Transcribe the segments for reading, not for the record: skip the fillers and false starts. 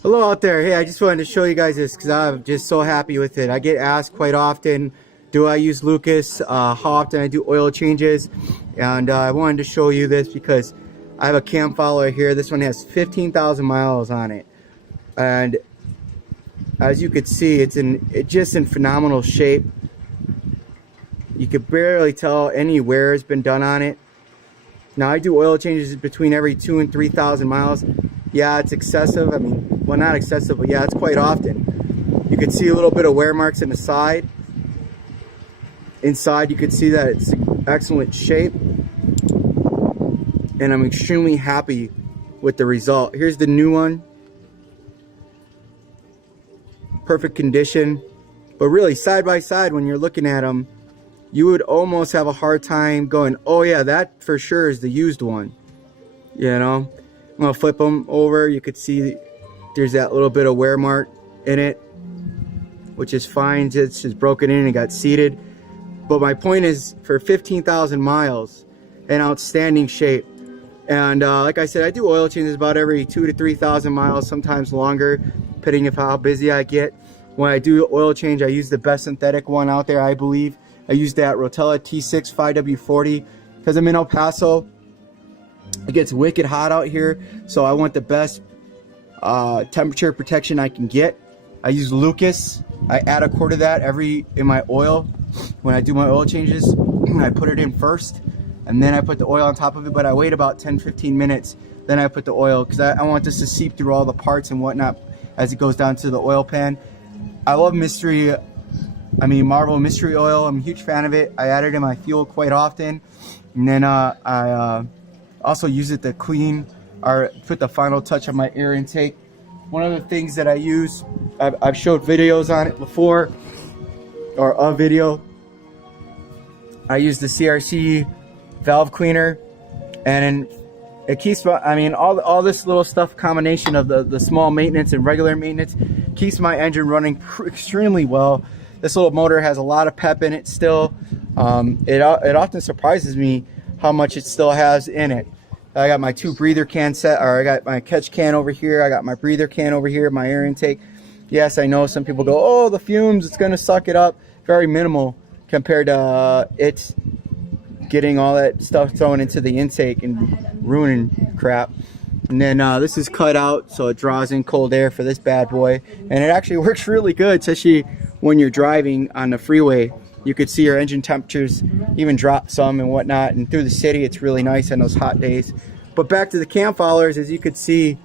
Hello out there. Hey, I just wanted to show you guys this because I'm just so happy with it. I get asked quite often, do I use Lucas? How often I do oil changes? And I wanted to show you this because I have a cam follower here. This one has 15,000 miles on it. And as you could see, it's just in phenomenal shape. You could barely tell any wear has been done on it. Now I do oil changes between every 2,000 and 3,000 miles. Yeah, it's excessive. I mean, well, not excessive, but yeah, it's quite often. You can see a little bit of wear marks in the side. Inside, you can see that it's excellent shape. And I'm extremely happy with the result. Here's the new one. Perfect condition. But really, side by side, when you're looking at them, you would almost have a hard time going, oh yeah, that for sure is the used one. You know? I'm gonna flip them over. You could see there's that little bit of wear mark in it, which is fine. It's just broken in and got seated. But my point is, for 15,000 miles, in outstanding shape. And like I said, I do oil changes about every 2,000 to 3,000 miles, sometimes longer, depending on how busy I get. When I do oil change, I use the best synthetic one out there, I believe. I use that Rotella T6 5W40 because I'm in El Paso. It gets wicked hot out here, so I want the best temperature protection I can get. I use Lucas. I add a quart of that in my oil. When I do my oil changes, I put it in first, and then I put the oil on top of it, but I wait about 10-15 minutes, then I put the oil, because I want this to seep through all the parts and whatnot as it goes down to the oil pan. I love Marvel Mystery Oil. I'm a huge fan of it. I add it in my fuel quite often, and then I also use it to clean or put the final touch on my air intake. One of the things that I use, I've showed videos on it before, or a video. I use the CRC valve cleaner, and it keeps, all this little stuff, combination of the small maintenance and regular maintenance, keeps my engine running extremely well. This little motor has a lot of pep in it still. It often surprises me how much it still has in it. I got my two breather can set, or I got my catch can over here. I got my breather can over here, my air intake. Yes, I know some people go, oh, the fumes, it's going to suck it up. Very minimal compared to it getting all that stuff thrown into the intake and ruining crap. And then this is cut out, so it draws in cold air for this bad boy. And it actually works really good, especially when you're driving on the freeway. You could see your engine temperatures even drop some and whatnot, and through the city it's really nice on those hot days. But back to the cam followers, as you could see,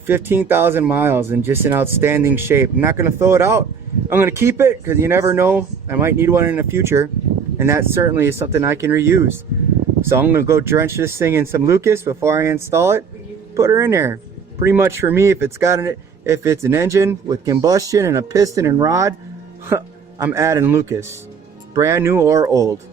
15,000 miles and just in outstanding shape. I'm not going to throw it out. I'm going to keep it because you never know, I might need one in the future, and that certainly is something I can reuse. So I'm going to go drench this thing in some Lucas before I install it. Put her in there. Pretty much for me, if it's an engine with combustion and a piston and rod, I'm adding Lucas, brand new or old.